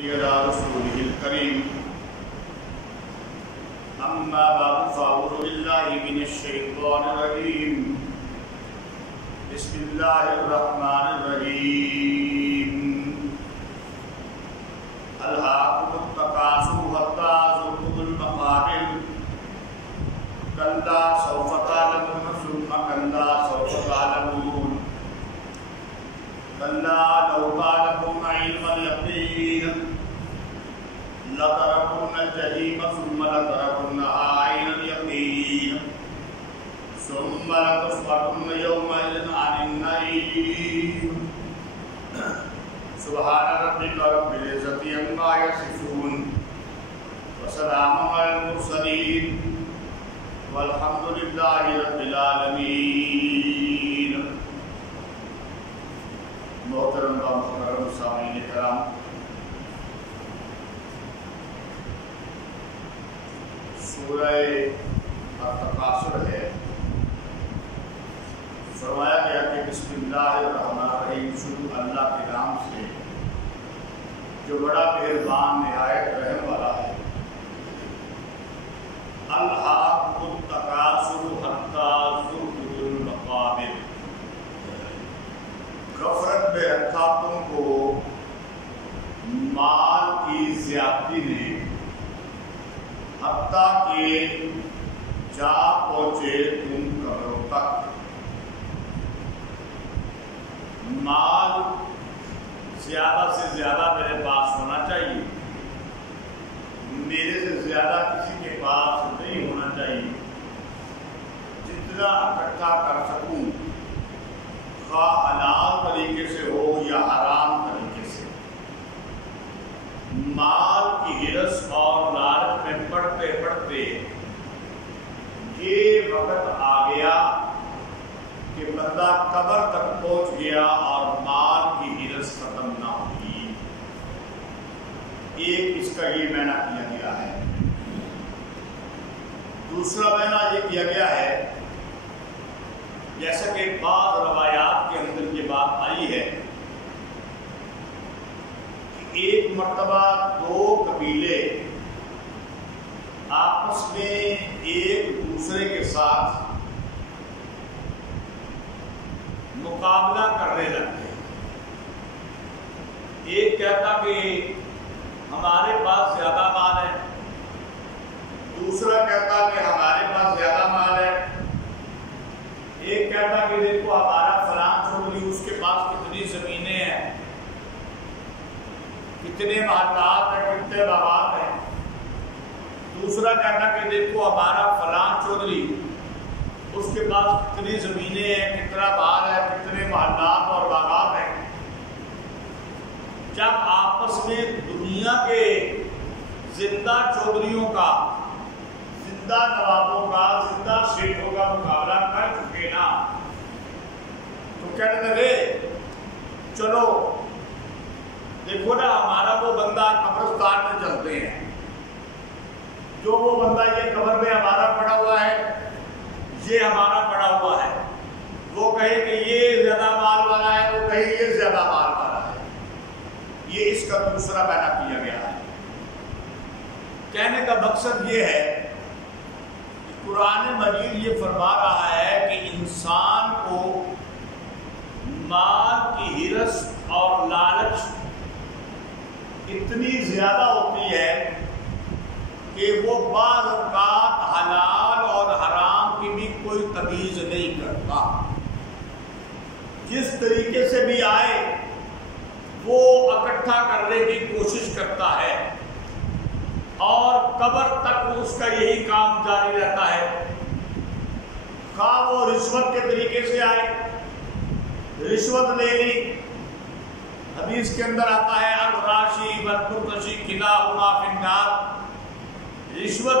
صلی علی رسولہ الکریم اما بعد فاعوذ باللہ من الشیطان الرجیم بسم اللہ الرحمن الرحیم الہاکم التکاثر حتی زرتم المقابر کلا سوف تعلمون ثم کلا سوف تعلمون کلا لو تعلمون علم الیقین لترون الجحیم ثم لترونها عین الیقین ثم لتسألن یومئذ عن النعیم سبحان ربک رب العزة عما یصفون وسلام علی المرسلین والحمد للہ رب العالمین۔ محترم و مکرم سامعین کرام، سورہ التکاثر ہے۔ فرمایا گیا کہ بسم اللہ الرحمن الرحیم، شروع اللہ کے نام سے جو بڑا مہربان نہایت رحم والا ہے۔ الہاکم التکاثر حتی زرتم المقابر، غفلت میں رکھا تم کو مال کی زیادتی نے، حتیٰ کہ جا پہنچے تم قبروں تک۔ مال زیادہ سے زیادہ میرے پاس ہونا چاہیے، میرے سے زیادہ کسی کے پاس نہیں ہونا چاہیے۔ جتنا اکٹھا کر سکوں، خواہ حلال طریقے سے ہو یا حرام طریقے سے۔ مال کی ہرس اور لالچ میں پڑھتے پڑھتے یہ وقت آ گیا کہ بندہ قبر تک پہنچ گیا اور مال کی ہرس ختم نہ ہوئی۔ ایک اس کا یہ معنی کیا گیا ہے۔ دوسرا معنی یہ کیا گیا ہے، جیسا کہ بعض روایات کے اندر یہ بات آئی ہے کہ ایک مرتبہ دو قبیلے آپس میں ایک دوسرے کے ساتھ مقابلہ کرنے لگے۔ ایک کہتا کہ ہمارے پاس زیادہ مال ہے، دوسرا کہتا کہ ہمارے پاس زیادہ مال ہے۔ ایک کہتا کہ دیکھو ہمارا فلاں چودھری، اس کے پاس کتنی زمینیں ہیں، کتنے محلات ہیں، کتنے باغات ہیں۔ دوسرا کہتا کہ دیکھو ہمارا فلاں چودھری، اس کے پاس کتنی زمینیں ہیں، کتنا مال ہے، کتنے محلات اور باغات ہیں۔ جب آپس میں دنیا کے زندہ چودھریوں کا، زندہ نوابوں کا، زندہ شیخوں کا مقابلہ کر چکے نا، تو کہنے لگے چلو دیکھو نا ہمارا وہ بندہ قبرستان میں چلتے ہیں، جو وہ بندہ یہ قبر میں ہمارا پڑا ہوا ہے، یہ ہمارا پڑا ہوا ہے، وہ کہے کہ یہ زیادہ مال والا ہے، وہ کہے یہ زیادہ مال والا ہے۔ یہ اس کا دوسرا معنی کیا گیا ہے۔ کہنے کا مقصد یہ ہے کہ قرآن مجید یہ فرما رہا ہے کہ انسان کو مال کی ہرس اور لالچ اتنی زیادہ ہوتی ہے کہ وہ بعض اوقات حلال اور حرام کی بھی کوئی تمیز نہیں کرتا۔ جس طریقے سے بھی آئے وہ اکٹھا کرنے کی کوشش کرتا ہے، اور قبر تک اس کا یہی کام جاری رہتا ہے۔ خواہ وہ رشوت کے طریقے سے آئے، رشوت لے لی۔ حدیث کے اندر آتا ہے الراشی والمرتشی کلاہما فی النار، رشوت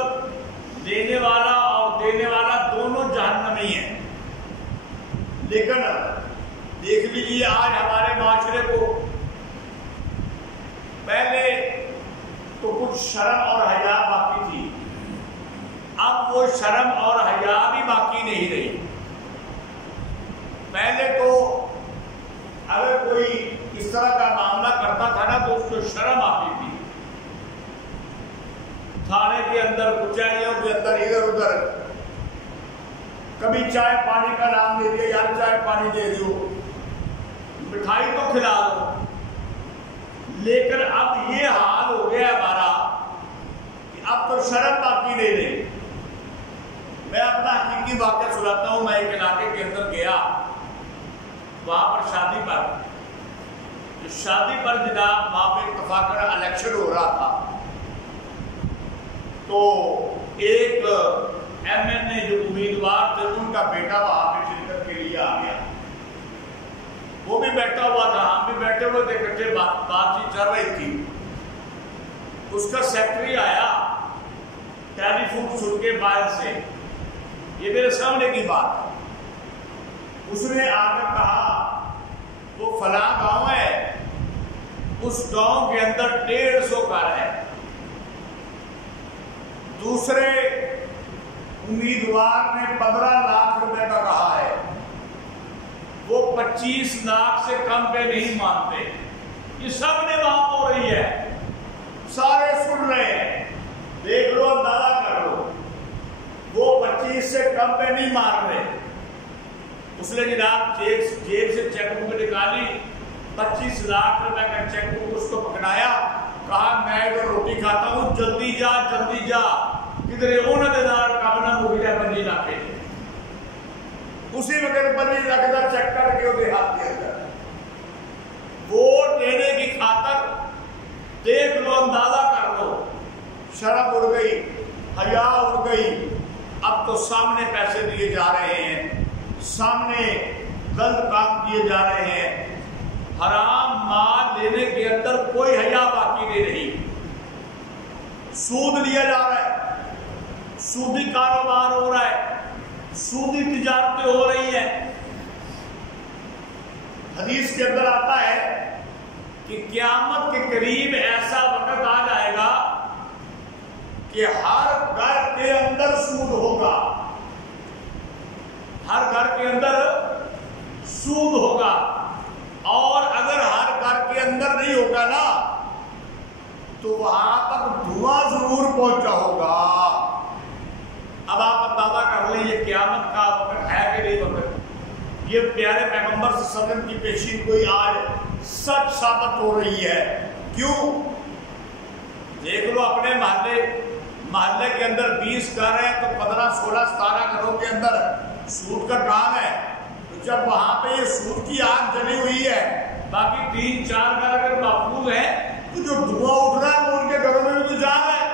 لینے والا اور دینے والا دونوں جہنمی ہیں۔ لیکن دیکھ لیجیے آج ہمارے معاشرے کو، پہلے تو کچھ شرم اور حیا باقی تھی، اب وہ شرم اور حیا بھی باقی نہیں رہی۔ پہلے تو اگر کوئی اس طرح کا معاملہ کرتا تھا نا تو اس جو شرم آتی تھی تھانے کے اندر کچہریوں کے اندر ادھر ادھر کبھی چائے پانی کا نام دے دیا، یار چائے پانی دے دیو، مٹھائی تو کھلا دو، لیکن اب یہ حال ہو گیا ہمارا کہ اب تو شرم باقی نہیں رہی۔ میں اپنا حقیقی واقعہ سناتا ہوں۔ میں ایک علاقے کے اندر گیا، وہاں پر شادی پر جناب وہاں پہ اتفاقاً الیکشن ہو رہا تھا، تو ایک ایم این اے جو امیدوار تھے ان کا بیٹا وہاں پہ شرکت کے لیے آ گیا، وہ بھی بیٹھا ہوا تھا، ہم بھی بیٹھے ہوئے تھے، اکٹھے بات چیت چل رہی تھی۔ اس کا سیکٹری آیا ٹیلی فون سن کے باہر سے، یہ میرے سامنے کی بات ہے، اس نے آ کر کہا وہ فلاں گاؤں ہے، اس گاؤں کے اندر 150 گھر ہے، دوسرے امیدوار نے 15 لاکھ روپے کا کہا ہے، وہ 25 لاکھ سے کم پہ نہیں مانتے۔ یہ سب نے وہاں ہو رہی ہے، سارے سن رہے ہیں، دیکھ لو اندازہ کر لو، وہ 25 سے کم پہ نہیں مان رہے۔ اس نے جناب جیب سے چیک بک نکالی، 25 لاکھ روپے کا چیک بک اس کو پکڑایا، کہا میں جو روٹی کھاتا ہوں جلدی جا کدھر انہوں نے دار کابنا ہو گیا 25 لاکھ۔ اسی وقت 25 لاکھ کا چیک کر کے وہ ہاتھ کے اندر ووٹ لینے کی خاطر، دیکھ لو اندازہ کر لو، شرم اڑ گئی، حیا اڑ گئی۔ اب تو سامنے پیسے دیے جا رہے ہیں، سامنے غلط کام کیے جا رہے ہیں، حرام مال لینے کے اندر کوئی حیا باقی نہیں رہی، سود لیا جا رہا ہے، سودی کاروبار ہو رہا ہے، سودی تجارتیں ہو رہی ہیں۔ حدیث کے اندر آتا ہے کہ قیامت کے قریب ایسا وقت آ جائے گا کہ ہر گھر کے اندر سود ہوگا، ہر گھر کے اندر سود ہوگا، اور اگر ہر گھر کے اندر نہیں ہوگا نا تو وہاں تک دھواں ضرور پہنچا ہوگا۔ اب آپ اندازہ کر لیں یہ قیامت کا وقت ہے کہ نہیں وقت، یہ پیارے پیغمبر صلی اللہ علیہ وسلم کی پیشین کوئی آج سچ ثابت ہو رہی ہے۔ کیوں؟ دیکھ لو اپنے محلے کے اندر 20 گھر ہیں تو 15 16 17 گھروں کے اندر سود کا کام ہے، تو جب وہاں پہ یہ سود کی آگ جلی ہوئی ہے، باقی 3 4 گھر اگر محفوظ ہیں تو جو دھواں اٹھ رہا ہے وہ ان کے گھروں میں بھی تو جان ہے۔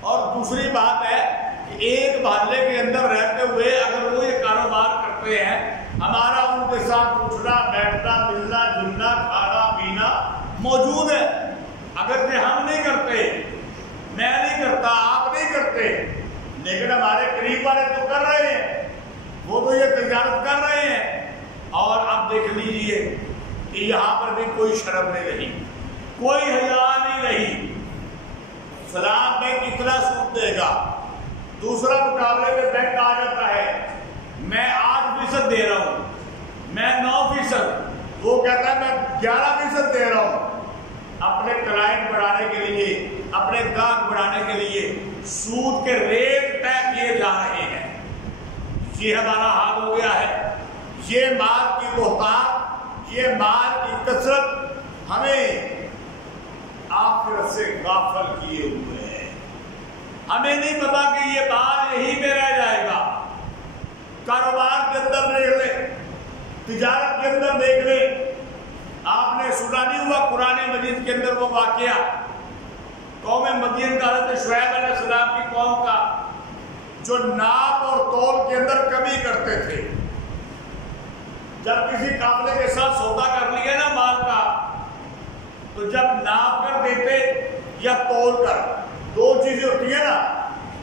اور دوسری بات ہے کہ ایک محلے کے اندر رہتے ہوئے اگر وہ یہ کاروبار کرتے ہیں، ہمارا ان کے ساتھ اٹھنا بیٹھنا ملنا جلنا کھانا پینا موجود ہے، اگر کہ ہم نہیں کرتے، میں نہیں کرتا، آپ نہیں کرتے، لیکن ہمارے قریب والے تو کر رہے ہیں، وہ تو یہ تجارت کر رہے ہیں۔ اور اب دیکھ لیجئے کہ یہاں پر بھی کوئی شرم نہیں رہی، کوئی حیا نہیں رہی۔ سلام بینک کتنا سود دے گا، دوسرا مقابلے میں بینک آ جاتا ہے میں 8% دے رہا ہوں، میں 9%، وہ کہتا ہے میں 11% دے رہا ہوں۔ اپنے کلائنٹ بڑھانے کے لیے، اپنے گاہک بڑھانے کے لیے سود کے ریٹ طے کیے جا رہے ہیں۔ یہ ہمارا حال ہو گیا ہے۔ یہ مال کی بہتان، یہ مال کی کثرت ہمیں آخرت سے غافل کیے ہوئے ہیں۔ ہمیں نہیں پتا کہ یہ مال یہیں پہ رہ جائے گا۔ کاروبار کے اندر دیکھ لیں، تجارت کے اندر دیکھ لیں، آپ نے سنا نہیں ہوا قرآن مجید کے اندر وہ واقعہ قوم مدین کا حضرت شعیب علیہ السلام کی قوم کا، جو ناپ اور تول کے اندر کمی کرتے تھے۔ جب کسی قافلے کے ساتھ سودا کر لیا نا مال کا، تو جب ناپ کر دیتے یا تول کر، دو چیزیں ہوتی ہیں نا،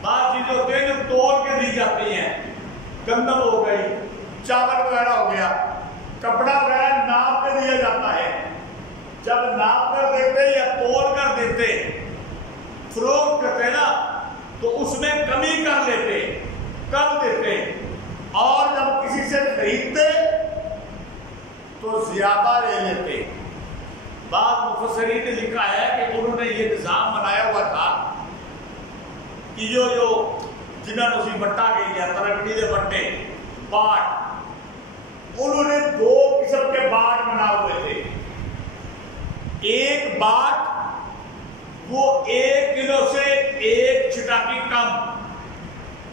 بعض چیزیں ہوتی ہیں جو تول کے دی جاتی ہیں، گندم ہو گئی، چاول وغیرہ ہو گیا، کپڑا وغیرہ ناپ پہ دیا جاتا ہے۔ جب ناپ کر دیتے یا تول کر دیتے، فروخت کرتے نا، تو اس میں کمی کر لیتے، کم دیتے، اور جب کسی سے خریدتے تو زیادہ لے لیتے۔ بعض مفسرین نے لکھا ہے کہ انہوں نے یہ نظام بنایا ہوا تھا کہ جو جنہوں نے اسی بٹا کے لیا ترکڑی دے بٹے باٹ، انہوں نے 2 قسم کے باٹ بنا ہوئے تھے. ایک باٹ وہ 1 کلو سے 1 چھٹاکی کم،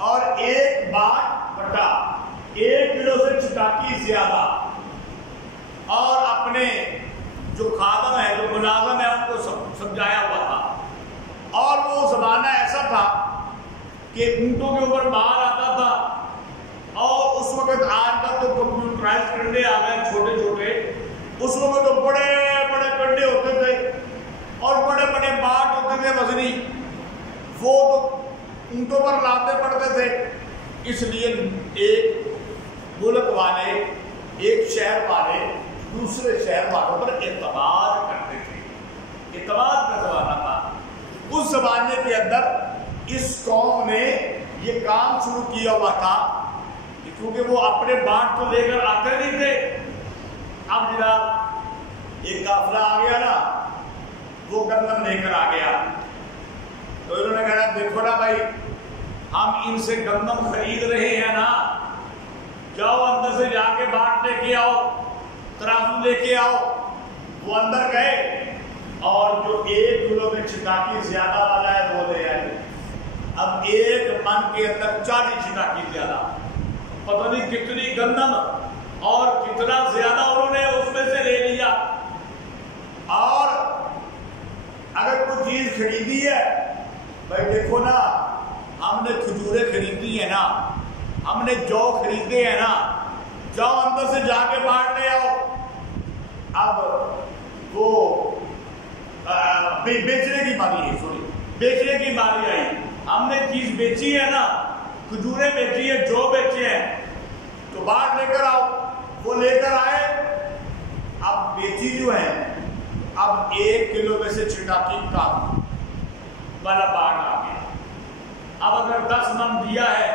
اور ایک باٹ بٹا 1 کلو سے چھٹاکی زیادہ. اور اپنے جو خادم ہے، جو ملازم ہے، ان کو سمجھایا ہوا تھا. اور وہ زمانہ ایسا تھا کہ اونٹوں کے اوپر بال آتا تھا، اور اس وقت آج کا تو کمپیوٹرائز کنڈے آ گئے چھوٹے چھوٹے، اس وقت تو بڑے بڑے کنڈے ہوتے تھے اور بڑے بڑے باٹ ہوتے تھے وزنی، وہ تو اونٹوں پر لاتے پڑتے تھے. اس لیے ایک ملک والے، ایک شہر والے دوسرے شہر والوں پر اعتماد کرتے تھے. اعتماد کا زمانہ تھا. اس زمانے کے اندر اس قوم نے یہ کام شروع کیا ہوا تھا، کیونکہ وہ اپنے باٹ تو لے کر آتے نہیں تھے. اب جناب ایک قافلہ آ گیا نا، وہ گندم لے کر آ گیا، تو انہوں نے کہا دیکھو نا بھائی، ہم ان سے گندم خرید رہے ہیں نا، جاؤ اندر سے جا کے باٹ لے کے آؤ، ترازو لے کے آؤ. وہ اندر گئے اور جو 1 کلو میں چھٹاکی زیادہ والا ہے وہ لے آئے. اب 1 من کے اندر 40 چھٹاکی زیادہ، پتہ نہیں کتنی گندم اور کتنا زیادہ انہوں نے اس میں سے لے لیا. اور اگر کوئی چیز خریدی ہے، بھائی دیکھو نا، ہم نے کھجوریں خریدی ہیں نا، ہم نے جو خریدے ہیں نا، جاؤ اندر سے جا کے باٹ لے آؤ. اب وہ بیچنے کی باری ہے، سوری بیچنے کی باری آئی. ہم نے چیز بیچی ہے نا، کھجوریں بیچی ہے، جو بیچے ہیں، تو باٹ لے کر آؤ. وہ لے کر آئے. اب بیچی جو ہے، اب 1 کلو میں سے چھٹاکی کم والا باٹ آ گیا. اب اگر 10 من دیا ہے،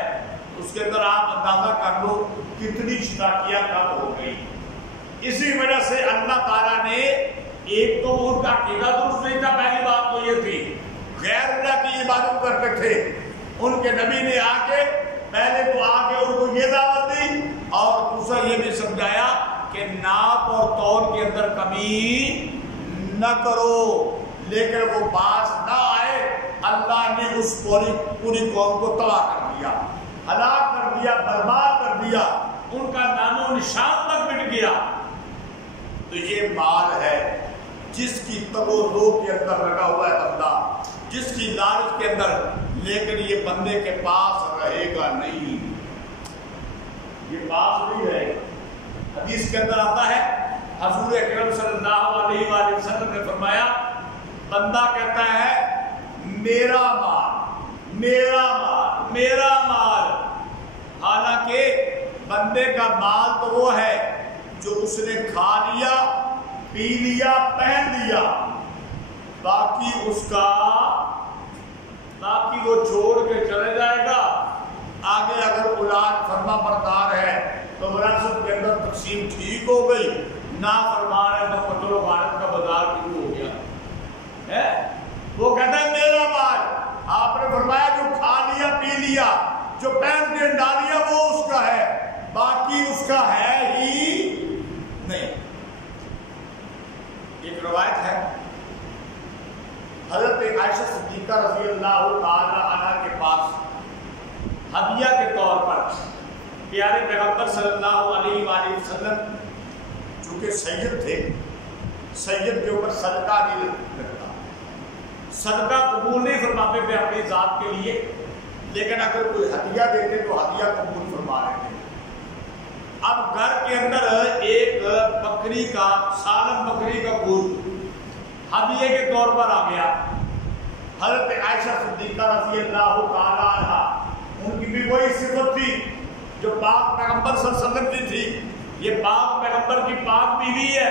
اس کے اندر آپ اندازہ کر لو کتنی چھٹاکیاں کم ہو گئی. اسی وجہ سے اللہ تعالیٰ نے ایک تو ان کا عقیدہ درست نہیں تھا. پہلی بات تو یہ تھی، غیر اللہ کی عبادت کرتے تھے. ان کے نبی نے آ کے پہلے تو آ کے ان کو یہ دعوت دی، اور دوسرا یہ بھی سمجھایا کہ ناپ اور تول کے اندر کمی نہ کرو. لیکن وہ باز نہ آئے، اللہ نے اس پوری قوم کو تباہ کر دیا، ہلاک کر دیا، برباد کر دیا. ان کا نام و نشان تک مٹ گیا. تو یہ مال ہے جس کی تگ و دو کے اندر لگا ہوا ہے بندہ، جس کی لالچ کے اندر، لیکن یہ بندے کے پاس رہے گا نہیں، یہ پاس نہیں رہے گا. حدیث کے اندر آتا ہے، حضور اکرم صلی اللہ علیہ وآلہ وسلم نے فرمایا، بندہ کہتا ہے میرا مال میرا مال میرا مال، حالانکہ بندے کا مال تو وہ ہے جو اس نے کھا لیا، پی لیا، پہن لیا، باقی وہ چھوڑ کے چلے جائے گا. آگے اگر اولاد فرما بردار ہے تو وراثت کے اندر تقسیم ٹھیک ہو گئی، نہ فرمان ہے تو قتل و غارت کا بازار شروع ہو گیا ہے. وہ کہتا ہے میرا مال، آپ نے فرمایا جو کھا لیا، پی لیا، جو پہن کے ڈالیا وہ اس کا ہے، باقی اس کا ہے ہی نہیں. ایک روایت ہے، حضرت عائشہ صدیقہ رضی اللہ تعالی عنہ کے پاس ہدیہ کے طور پر پیارے پیغمبر صلی اللہ علیہ وآلہ وسلم، چونکہ سید تھے، سید کے اوپر صدقہ نہیں لگتا، صدقہ قبول نہیں فرماتے تھے اپنی ذات کے لیے، لیکن اگر کوئی ہدیہ دیتے تو ہدیہ قبول فرما لیتے. اب گھر کے اندر ایک بکری کا، سالم بکری کا گوشت ہدیے کے طور پر آ گیا. حضرت عائشہ صدیقہ رضی اللہ تعالی عنہ، ان کی بھی وہی صفت تھی جو پاک پیغمبر صلی اللہ علیہ وسلم کی تھی. یہ پاک پیغمبر کی پاک بیوی ہے.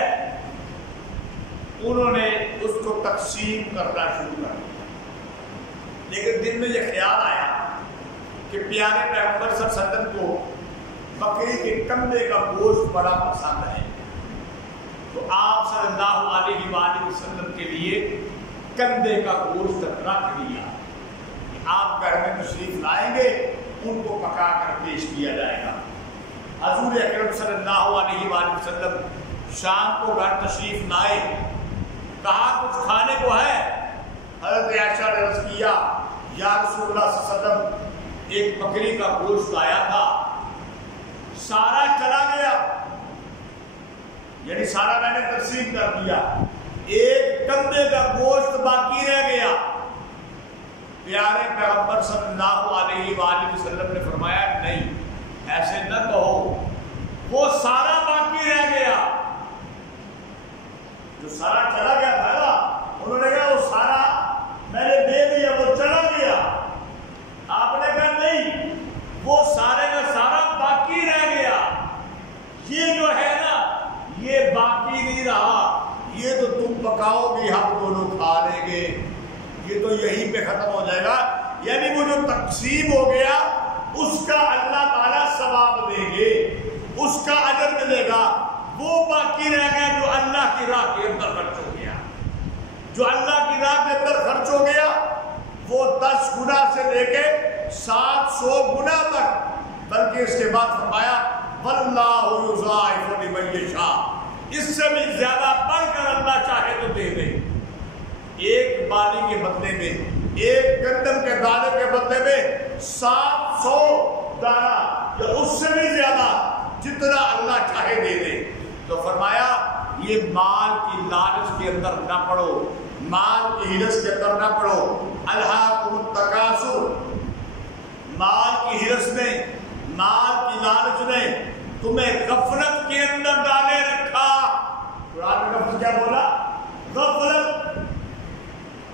انہوں نے اس کو تقسیم کرنا شروع کر دیا، لیکن دل میں یہ خیال آیا کہ پیارے پیغمبر صلی اللہ علیہ وسلم کو بکری کے کندھے کا گوشت بڑا پسند ہے. تو آپ صلی اللہ علیہ وآلہ وسلم کے لیے کندھے کا گوشت رکھ دیا کہ آپ گھر میں تشریف لائیں گے، ان کو پکا کر پیش کیا جائے گا۔ حضور اکرم صلی اللہ علیہ وآلہ وسلم شام کو گھر تشریف لائے، کہا کچھ کھانے کو ہے؟ حضرت عائشہ نے عرض کیا یا رسول اللہ صلی اللہ علیہ وسلم ایک بکری کا گوشت آیا تھا، سارا چلا گیا، یعنی سارا میں نے تقسیم کر دیا، ایک کندھے کا گوشت باقی رہ گیا۔ پیارے پیغمبر صلی اللہ علیہ وآلہ وسلم نے فرمایا نہیں، ایسے نہ کہو، وہ سارا باقی رہ گیا، جو سارا چلا گیا تھا نا، انہوں نے کہا وہ سارا میں نے دے دیا، وہ چلا گیا۔ آپ نے کہا نہیں، وہ سارے کا سارا باقی رہ گیا، یہ جو ہے نا یہ باقی نہیں رہا، یہ تو تم پکاؤ گے، ہم دونوں کھا لیں گے، یہ تو یہیں پہ ختم ہو جائے گا۔ یعنی وہ جو تقسیم ہو گیا اس کا اللہ تعالیٰ ثواب دیں گے، اس کا اجر ملے گا۔ وہ باقی رہ گیا جو اللہ کی راہ کے اندر خرچ ہو گیا، جو اللہ کی راہ کے اندر خرچ ہو گیا وہ 10 گنا سے لے کے 700 گنا تک، بلکہ اس کے بعد فرمایا واللہ یضاعف لمن یشاء، اس سے بھی زیادہ بڑھ کر اللہ چاہے تو دے دے۔ ایک بالی کے بدلے میں، ایک گندم کے دانے کے بدلے میں 700 دانہ یا اس سے بھی زیادہ، جتنا اللہ چاہے دے دے۔ تو فرمایا یہ مال کی لالچ کے اندر نہ پڑو، مال کی ہرس کے اندر نہ پڑو۔ الہاکم التکاثر، مال کی ہرس نے، مال کی لالچ نے تمہیں غفلت کے اندر ڈالے رکھا۔ قرآن میں لفظ کیا بولا؟ غفلت۔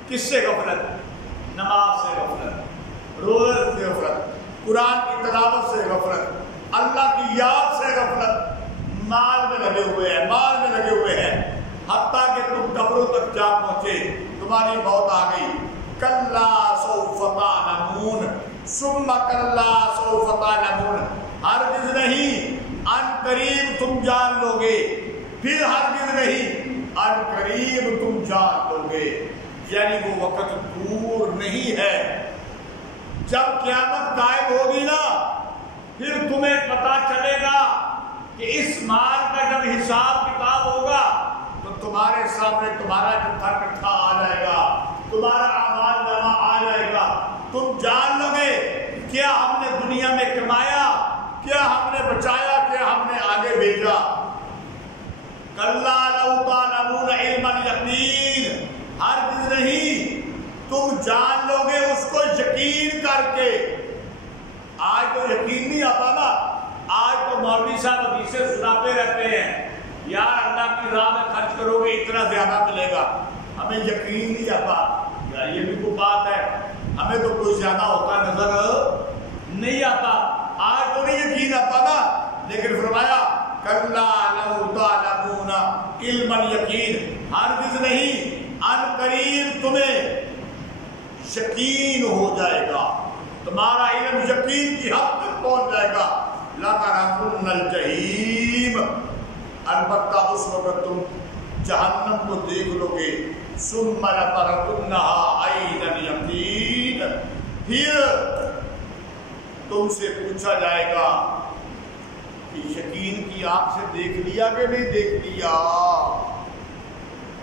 کس سے غفلت؟ نماز سے غفلت، روزے سے غفلت، قرآن کی تلاوت سے غفلت، اللہ کی یاد سے غفلت، مال میں لگے ہوئے ہیں، مال میں لگے ہوئے ہیں، حتیٰ کہ تم قبروں تک جا پہنچے، تمہاری موت آ گئی۔ کلا سوف تعلمون ثم کلا سوف تعلمون، ہرگز نہیں، ان قریب تم جان لو گے، پھر ہرگز نہیں، ان قریب تم جان لو گے۔ یعنی وہ وقت دور نہیں ہے، جب قیامت قائم ہوگی نا پھر تمہیں پتا چلے گا کہ اس مال کا جب حساب کتاب ہوگا تو تمہارے سامنے تمہارا جتھا کٹھا آ جائے گا، تمہارا اعمال نامہ آ جائے گا، تم جان لو گے کیا ہم نے دنیا میں کمایا، کیا ہم نے بچایا، کیا ہم نے آگے بھیجا۔ کلا لو تعلمون علم الیقین، ہرگز نہیں، تم جان لو گے اس کو یقین کر کے۔ آج تو یقین نہیں آتا نا، آج تو مولوی صاحب حدیثیں سناتے رہتے ہیں، یار اللہ کی راہ میں خرچ کرو گے اتنا زیادہ ملے گا، ہمیں یقین نہیں آتا۔ یار یہ بھی کوئی بات ہے، ہمیں تو کوئی زیادہ ہوتا نظر نہیں آتا، آج تو نہیں یقین آتا نا۔ لیکن فرمایا کلا لو تعلمون علم الیقین، ہرگز نہیں، ان قریب تمہیں یقین ہو جائے گا، تمہارا علم یقین کی حد تک پہنچ جائے گا۔ لَتَرَوُنَّ الْجَحِيمَ، البتہ اس وقت تم جہنم کو دیکھ لو گے۔ ثُمَّ لَتَرَوُنَّهَا عَيْنَ الْيَقِينِ، پھر تم سے پوچھا جائے گا کہ یقین کی آنکھ سے دیکھ لیا کہ نہیں دیکھ لیا۔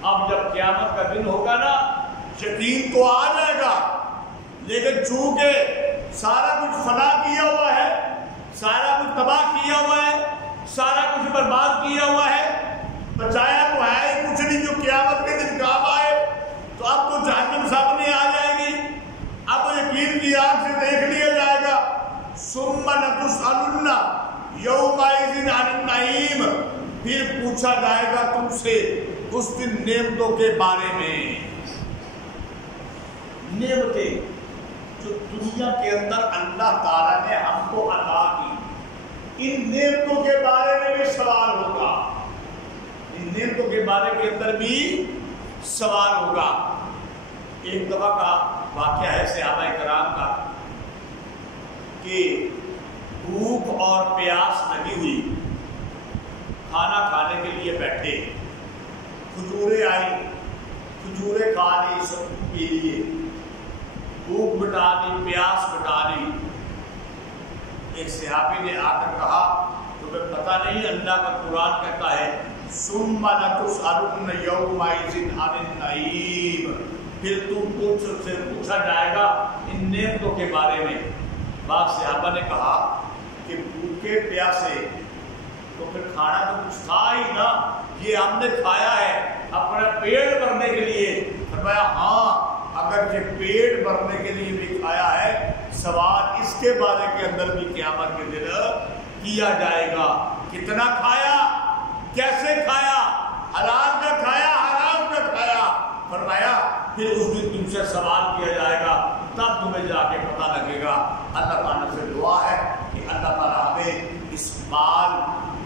اب جب قیامت کا دن ہوگا نا یقین تو آ جائے گا، لیکن چونکہ سارا کچھ فنا کیا ہوا ہے، سارا کچھ تباہ کیا ہوا ہے، سارا کچھ برباد کیا ہوا ہے، بچایا تو ہے ہی کچھ نہیں جو قیامت کے دن کام آئے، تو اب تو جہنم سامنے آ جائے گی، اب یقین کی آنکھ سے دیکھ لیا جائے گا۔ ثم لتسألن یومئذ عن النعیم، پھر پوچھا جائے گا تم سے اس دن نعمتوں کے بارے میں۔ نعمتیں جو دنیا کے اندر اللہ تعالیٰ نے ہم کو عطا کی، ان نعمتوں کے بارے میں بھی سوال ہوگا، ان نعمتوں کے بارے کے اندر بھی سوال ہوگا۔ ایک دفعہ کا واقعہ ہے صحابہ کرام کا کہ بھوک اور پیاس لگی ہوئی، کھانا کھانے کے لیے بیٹھے، کھجوریں آئی، کھجوریں کھا لی، سب پی لیے، بھوک مٹا دی، پیاس مٹا دی۔ ایک صحابی نے آ کر کہا تمہیں پتہ نہیں اللہ کا قرآن کہتا ہے ثم لتسألن یومئذ عن النعیم، پھر تم سے پوچھا جائے گا ان نعمتوں کے بارے میں۔ بعض صحابہ نے کہا کہ بھوکے پیاسے تو پھر کھانا تو کچھ تھا ہی نا، یہ ہم نے کھایا ہے اپنا پیٹ بھرنے کے لیے۔ فرمایا ہاں اگر یہ پیٹ بھرنے کے لیے بھی کھایا ہے، سوال اس کے بارے کے اندر بھی قیامت کے دن کیا جائے گا، کتنا کھایا، کیسے کھایا، حلال کا کھایا، حرام کا کھایا۔ فرمایا پھر اس دن تم سے سوال کیا جائے گا، تب تمہیں جا کے پتہ لگے گا۔ اللہ تعالیٰ سے دعا ہے کہ اللہ تعالیٰ ہمیں اس مال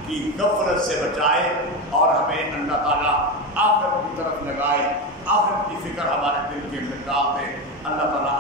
کی غفلت سے بچائے اور ہمیں اللہ تعالیٰ آخرت کی طرف لگائے، آخرت کی فکر ہمارے دل کے اندر ڈال دے۔ اللہ تعالیٰ